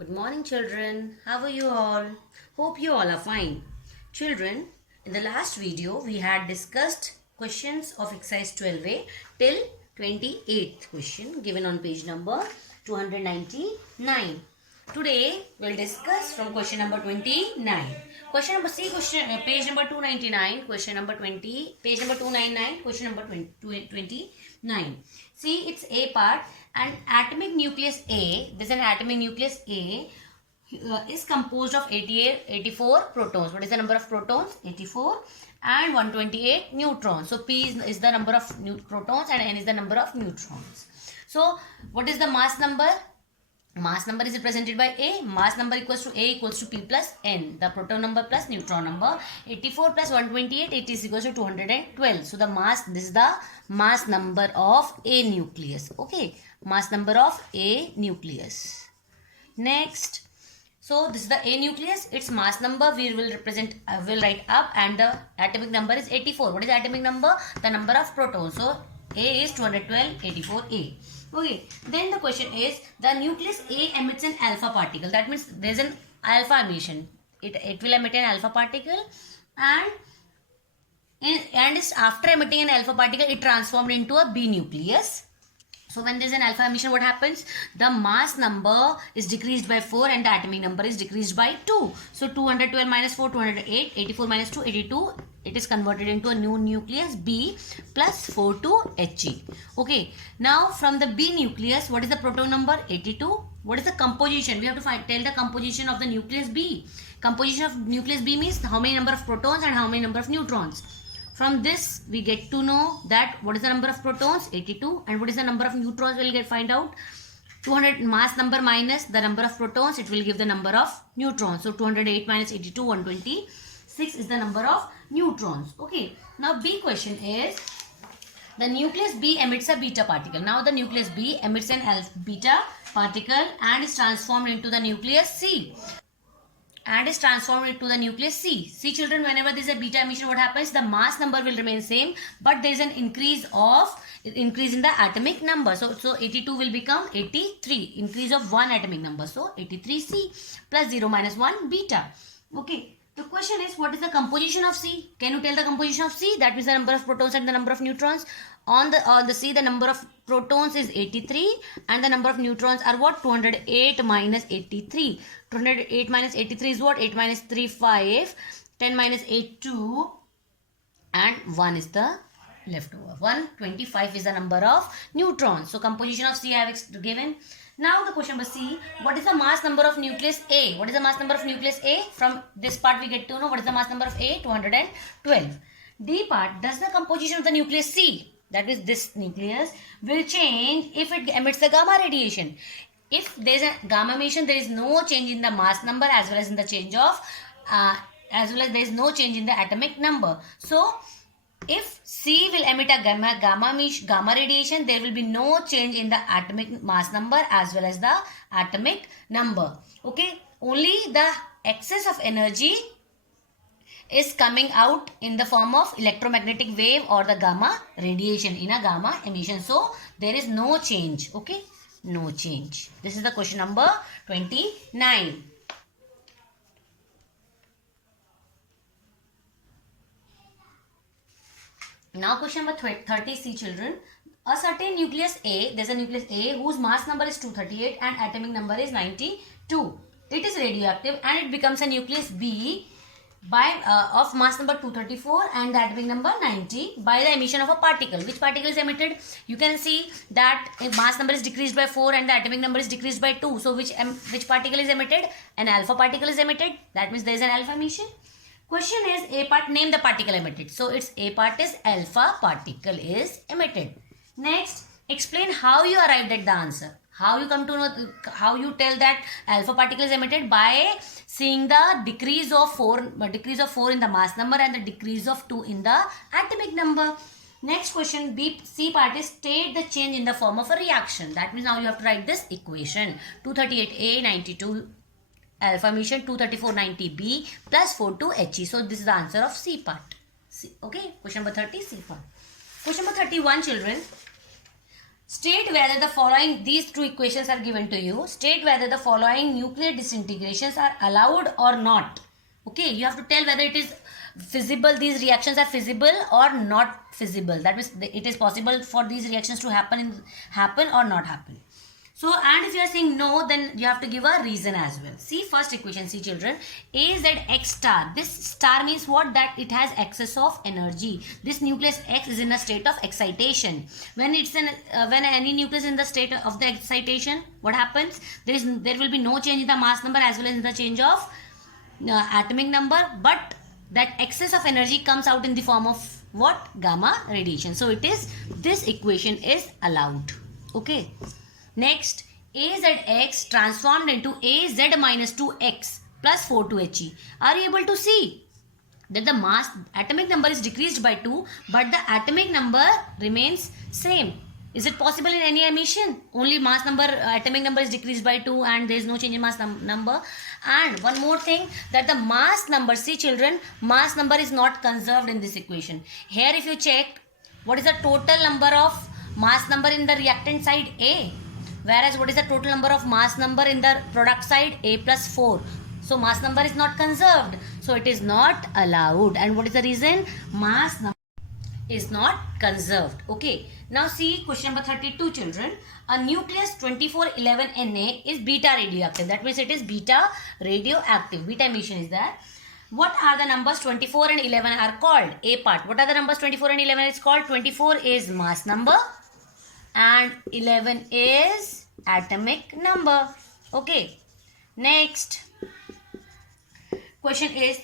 Good morning, children. How are you all? Hope you all are fine. Children, in the last video, we had discussed questions of exercise 12A till 28th question given on page number 299. Today, we'll discuss from question number 29. Question number C, page number 299, question number 20, page number 299, question number 29. See, it's A part. And atomic nucleus A, this is an atomic nucleus A, is composed of 84 protons. What is the number of protons? 84 and 128 neutrons. So P is the number of protons and N is the number of neutrons. So what is the mass number? Mass number is represented by A. Mass number equals to A equals to P plus N. The proton number plus neutron number. 84 plus 128, it is equals to 212. So the mass, this is the mass number of A nucleus. Okay. Mass number of A nucleus. Next. So this is the A nucleus. Its mass number we will represent, will write up, and the atomic number is 84. What is the atomic number? The number of protons. So A is 212, 84A. Okay, then the question is, the nucleus A emits an alpha particle. That means there is an alpha emission. It will emit an alpha particle, and after emitting an alpha particle, it transformed into a B nucleus. So when there is an alpha emission, what happens? The mass number is decreased by 4 and the atomic number is decreased by 2. So 212 minus 4, 208, 84 minus 2, 82. It is converted into a new nucleus B plus 4 to He. Okay. Now from the B nucleus, what is the proton number? 82. What is the composition? We have to tell the composition of the nucleus B. Composition of nucleus B means how many number of protons and how many number of neutrons. From this, we get to know that what is the number of protons? 82. And what is the number of neutrons? We'll find out. 200 mass number minus the number of protons. It will give the number of neutrons. So 208 minus 82, 126 is the number of neutrons. Okay. Now B question is, the nucleus B emits a beta particle. Now the nucleus B emits an beta particle and is transformed into the nucleus C. See children, whenever there is a beta emission, what happens? The mass number will remain same, but there is an increase in the atomic number. So 82 will become 83. Increase of 1 atomic number. So 83C plus 0 minus 1 beta. Okay. The question is, what is the composition of C? Can you tell the composition of C? That means the number of protons and the number of neutrons. On the C, the number of protons is 83 and the number of neutrons are what? 208 minus 83. 208 minus 83 is what? 8 minus 3, 5. 10 minus 8, 2. And 1 is the leftover. 125 is the number of neutrons. So composition of C I have given. Now the question number C, what is the mass number of nucleus A? What is the mass number of nucleus A? From this part we get to know what is the mass number of A, 212. D part, does the composition of the nucleus C, that is this nucleus, will change if it emits the gamma radiation? If there is a gamma emission, there is no change in the mass number as well as in the change of, there is no change in the atomic number. So if C will emit a gamma radiation, there will be no change in the atomic mass number as well as the atomic number. Okay, only the excess of energy is coming out in the form of electromagnetic wave or the gamma radiation in a gamma emission. So there is no change. Okay, no change. This is the question number 29. Now question number 30, see children. A certain nucleus A, there is a nucleus A whose mass number is 238 and atomic number is 92. It is radioactive and it becomes a nucleus B of mass number 234 and the atomic number 90 by the emission of a particle. Which particle is emitted? You can see that mass number is decreased by 4 and the atomic number is decreased by 2. So which particle is emitted? An alpha particle is emitted. That means there is an alpha emission. Question is, A part, name the particle emitted. So its A part is alpha particle is emitted. Next, explain how you arrived at the answer. How you come to know, how you tell that alpha particle is emitted? By seeing the decrease of 4 in the mass number and the decrease of 2 in the atomic number. Next question, C part is state the change in the form of a reaction. That means now you have to write this equation. 238A, 92 alpha emission, 234, 90B plus 4 to He. So this is the answer of C part. Okay, question number 30, C part. Question number 31, children. State whether the following, these two equations are given to you. State whether the following nuclear disintegrations are allowed or not. Okay, you have to tell whether it is feasible, these reactions are feasible or not feasible. That means it is possible for these reactions to happen or not happen. So, and if you are saying no, then you have to give a reason as well. See first equation, see children, A Z X star. This star means what? That it has excess of energy. This nucleus X is in a state of excitation. When it's when any nucleus in the state of the excitation, what happens? There will be no change in the mass number as well as in the change of atomic number, but that excess of energy comes out in the form of what? Gamma radiation. So it is, this equation is allowed. Okay. Next, AZX transformed into AZ minus 2X plus 4-2He. Are you able to see that the mass atomic number is decreased by 2, but the atomic number remains same? Is it possible in any emission? Only mass number, atomic number is decreased by 2 and there is no change in mass number. And one more thing, that the mass number, see children, mass number is not conserved in this equation. Here if you check, what is the total number of mass number in the reactant side? A. Whereas what is the total number of mass number in the product side? A plus 4. So mass number is not conserved. So it is not allowed. And what is the reason? Mass number is not conserved. Okay. Now see question number 32 children. A nucleus 2411Na is beta radioactive. That means it is beta radioactive. Beta emission is that. What are the numbers 24 and 11 are called? A part. What are the numbers 24 and 11 is called? 24 is mass number and 11 is atomic number. Okay. Next question is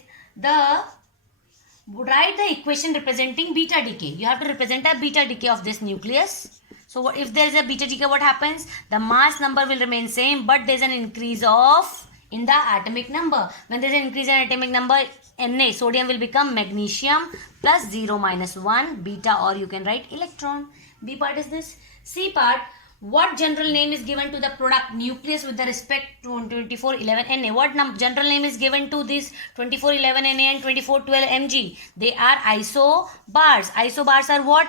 write the equation representing beta decay. You have to represent a beta decay of this nucleus. So if there is a beta decay, what happens? The mass number will remain same, but there is an increase of in the atomic number. When there is an increase in atomic number, Na, sodium will become magnesium plus 0 minus 1 beta, or you can write electron. B part is this. C part, what general name is given to the product nucleus with the respect to 2411Na? What general name is given to this 2411Na and 2412Mg? They are isobars. Isobars are what?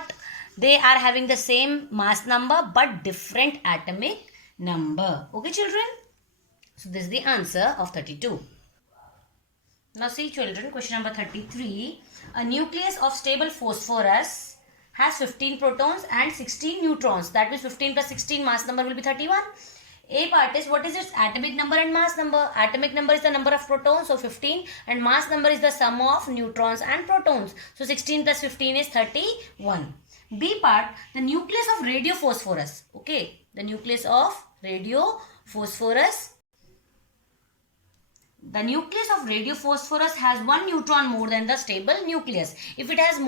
They are having the same mass number but different atomic number. Okay children? So this is the answer of 32. Now see children, question number 33. A nucleus of stable phosphorus has 15 protons and 16 neutrons. That means 15 plus 16, mass number will be 31. A part is, what is its atomic number and mass number? Atomic number is the number of protons, so 15, and mass number is the sum of neutrons and protons. So 16 plus 15 is 31. B part, the nucleus of radiophosphorus. Okay, the nucleus of radiophosphorus. The nucleus of radiophosphorus has one neutron more than the stable nucleus. If it has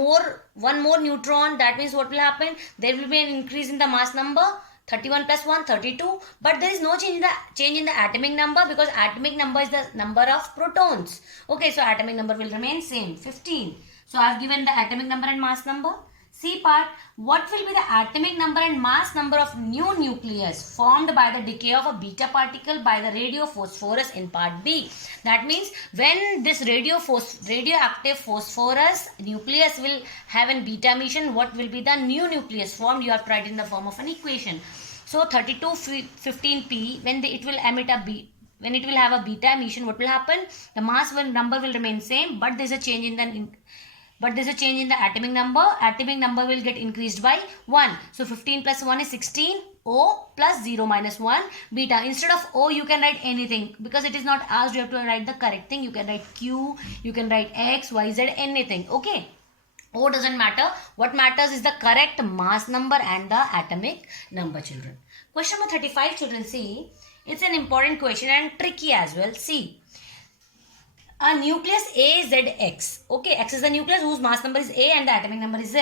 one more neutron, that means what will happen? There will be an increase in the mass number. 31 plus 1, 32. But there is no change in the atomic number, because atomic number is the number of protons. Okay, so atomic number will remain same, 15. So I have given the atomic number and mass number. C part, what will be the atomic number and mass number of new nucleus formed by the decay of a beta particle by the radiophosphorus in part B? That means when this radioactive phosphorus nucleus will have a beta emission, what will be the new nucleus formed? You have to write in the form of an equation. So 3215P, when it will emit when it will have a beta emission, what will happen? The mass number will remain same, but there is a change in the atomic number. Atomic number will get increased by 1. So 15 plus 1 is 16. O plus 0 minus 1 beta. Instead of O, you can write anything, because it is not asked. You have to write the correct thing. You can write Q, you can write X, Y, Z, anything. Okay. O doesn't matter. What matters is the correct mass number and the atomic number, children. Question number 35, children. See, it's an important question and tricky as well. See. A nucleus AZX. Okay, X is the nucleus whose mass number is A and the atomic number is Z.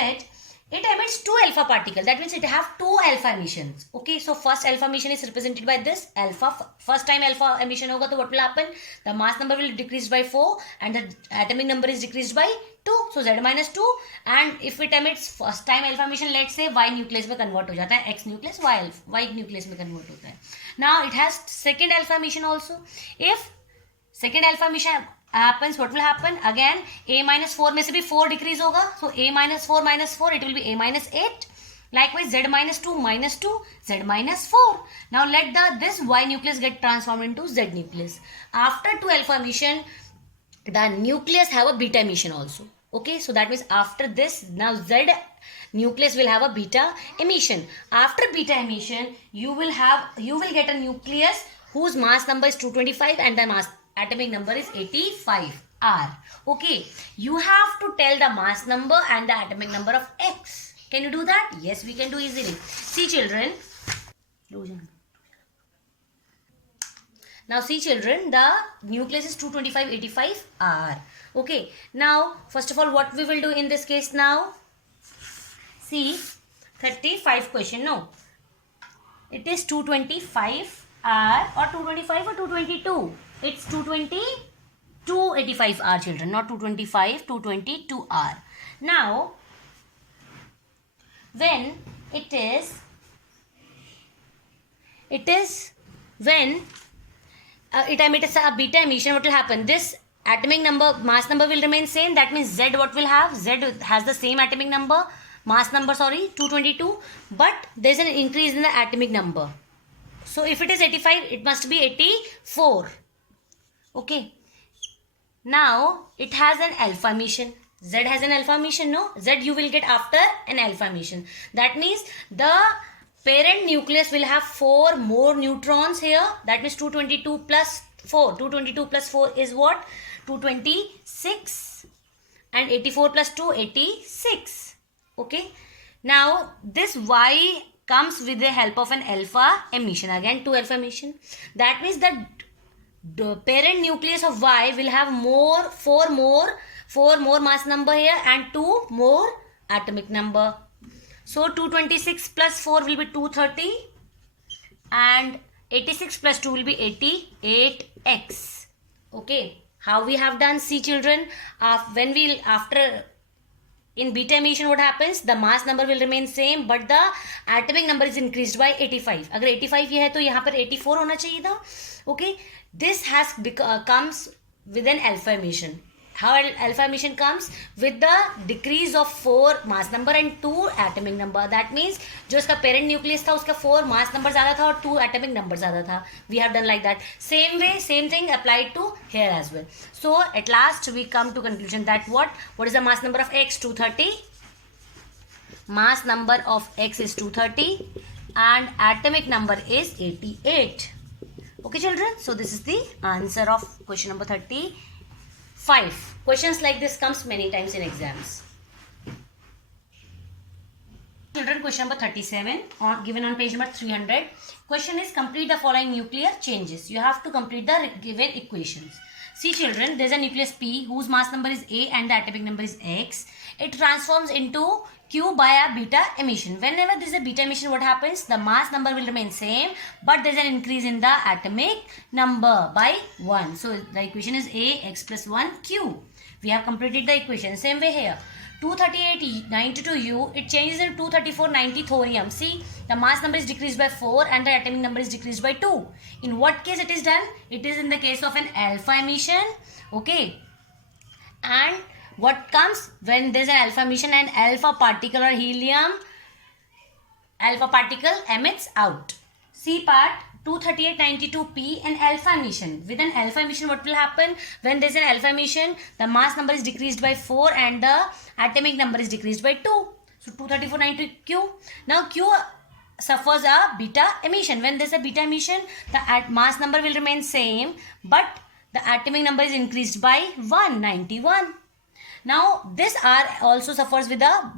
It emits 2 alpha particles. That means it have 2 alpha emissions. Okay, so first alpha emission is represented by this alpha. First time alpha emission hoga, so what will happen? The mass number will decrease by 4 and the atomic number is decreased by 2. So Z minus 2. And if it emits first time alpha emission, let's say Y nucleus में convert हो जाता है. X nucleus Y nucleus में convert होता है. Now it has second alpha emission also. If second alpha emission happens, what will happen? Again, A minus 4 में से भी 4 decrease होगा. So A minus 4, it will be A minus 8. Likewise, Z minus 2 minus 2, Z minus 4. Now let this Y nucleus get transformed into Z nucleus. After 2 alpha emission, the nucleus have a beta emission also. Okay, so that means after this, now Z nucleus will have a beta emission. After beta emission, you will get a nucleus whose mass number is 225 and the atomic number is 85 R. Okay, you have to tell the mass number and the atomic number of X. Can you do that? Yes, we can do easily. See children. Now see children, the nucleus is 225, 85 R. Okay, now first of all what we will do in this case now? See, 35 question, no. It is 225 R or 225 or 222. It's 220, 285 R children, not 225, 222 R. Now, when it is when it emits a beta emission, what will happen? This atomic number, mass number will remain same. That means Z what will have? Z has the same atomic number, mass number, sorry, 222. But there is an increase in the atomic number. So if it is 85, it must be 84. Okay. Now it has an alpha emission. Z has an alpha emission, no? Z you will get after an alpha emission. That means the parent nucleus will have 4 more neutrons here. That means 222 plus 4. 222 plus 4 is what? 226. And 84 plus 2, 86. Okay. Now this Y comes with the help of an alpha emission. Again 2 alpha emission. That means that the parent nucleus of Y will have 4 more mass number here and 2 more atomic number. So 226 plus 4 will be 230 and 86 plus 2 will be 88x. Okay, how we have done? See children, after in beta emission what happens? The mass number will remain same but the atomic number is increased by 85. अगर 85 ये है तो यहाँ पर 84 होना चाहिए था. Okay, this has comes with an alpha emission. How alpha emission comes? With the decrease of 4 mass number and 2 atomic number. That means जो इसका parent nucleus था उसका 4 mass number ज़्यादा था और 2 atomic number ज़्यादा था. We have done like that. Same way, same thing applied to here as well. So at last we come to conclusion that what is the mass number of X? 230. Mass number of X is 230 and atomic number is 88. Okay children, so this is the answer of question number 35. Questions like this comes many times in exams. Children, question number 37 given on page number 300. Question is complete the following nuclear changes. You have to complete the given equations. See children, there is a nucleus P whose mass number is A and the atomic number is X. It transforms into Q by a beta emission. Whenever there is a beta emission, what happens? The mass number will remain same but there is an increase in the atomic number by 1. So the equation is A X plus 1 Q. We have completed the equation. Same way here. 23892U, it changes into 23490 thorium. See, the mass number is decreased by 4 and the atomic number is decreased by 2. In what case it is done? It is in the case of an alpha emission. Okay. And what comes when there is an alpha emission and alpha particle or helium, alpha particle emits out. C part, 23892P and alpha emission. With an alpha emission, what will happen? When there is an alpha emission, the mass number is decreased by 4 and the atomic number is decreased by 2. So 23492Q. Now Q suffers a beta emission. When there is a beta emission, the mass number will remain same but the atomic number is increased by 191. Now this R also suffers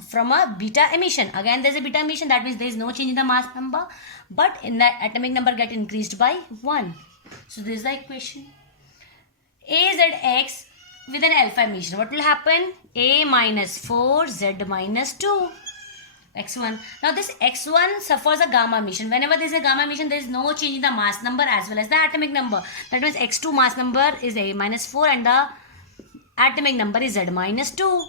from a beta emission. Again there is a beta emission, that means there is no change in the mass number but in the atomic number get increased by 1. So this is the equation. AZX with an alpha emission. What will happen? A minus 4 Z minus 2 X1. Now this X1 suffers a gamma emission. Whenever there is a gamma emission, there is no change in the mass number as well as the atomic number. That means X2 mass number is A minus 4 and the atomic number is Z minus 2.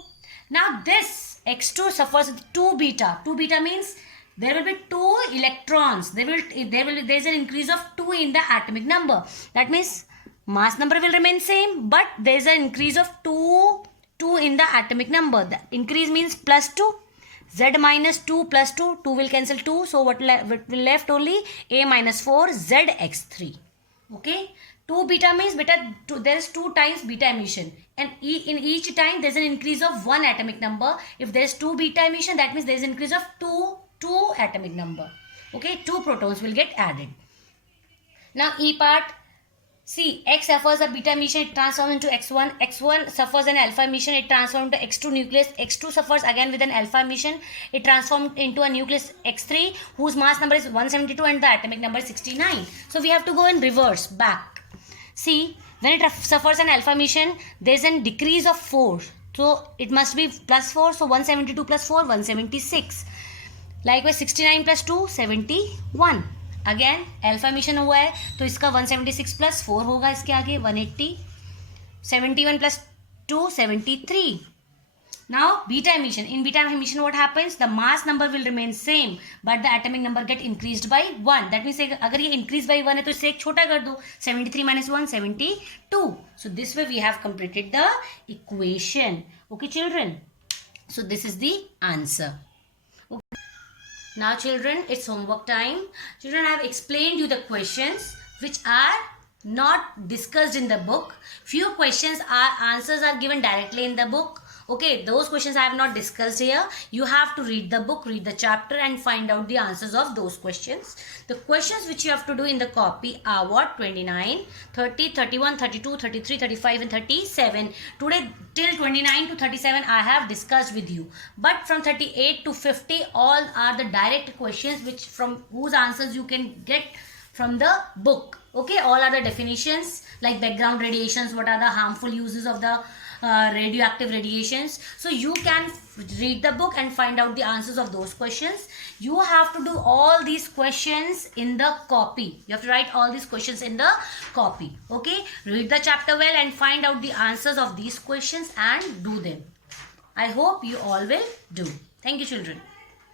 Now this X2 suffers with 2 beta. 2 beta means there will be 2 electrons. There is an increase of 2 in the atomic number. That means mass number will remain same but there is an increase of 2 in the atomic number. The increase means plus 2. Z minus 2 plus 2, 2 will cancel 2. So what will left only? A minus 4 ZX3. Okay. 2 beta means beta, there is 2 times beta emission. And in each time there is an increase of 1 atomic number. If there is 2 beta emission, that means there is an increase of 2 atomic number. Okay. 2 protons will get added. Now E part. See, X suffers a beta emission, it transforms into X1. X1 suffers an alpha emission, it transforms into X2 nucleus. X2 suffers again with an alpha emission, it transforms into a nucleus X3 whose mass number is 172 and the atomic number is 69. So we have to go in reverse, back. See, when it suffers an alpha emission, there is a decrease of 4. So it must be plus 4. So 172 plus 4, 176. Likewise 69 plus 2, 71. Again alpha mission हुआ है तो इसका 176 plus 4 होगा इसके आगे 180. 71 प्लस 2 73. Now beta emission. In beta emission what happens, the mass number will remain same but the atomic number get increased by 1. दैट मीन्स अगर ये इंक्रीज बाय 1 है तो इससे एक छोटा कर दो. 73 minus 1 72. So this way we have completed the equation. Okay children, so this is the answer. Now children, it's homework time. Children, I have explained you the questions which are not discussed in the book. Few questions answers are given directly in the book. Okay, those questions I have not discussed here. You have to read the book, read the chapter and find out the answers of those questions. The questions which you have to do in the copy are what? 29, 30, 31, 32, 33, 35 and 37. Today till 29 to 37 I have discussed with you. But from 38 to 50 all are the direct questions which from whose answers you can get from the book. Okay, all are the definitions like background radiations, what are the harmful uses of the radioactive radiations. So you can read the book and find out the answers of those questions. You have to do all these questions in the copy. You have to write all these questions in the copy. Okay, read the chapter well and find out the answers of these questions and do them. I hope you all will do. Thank you children.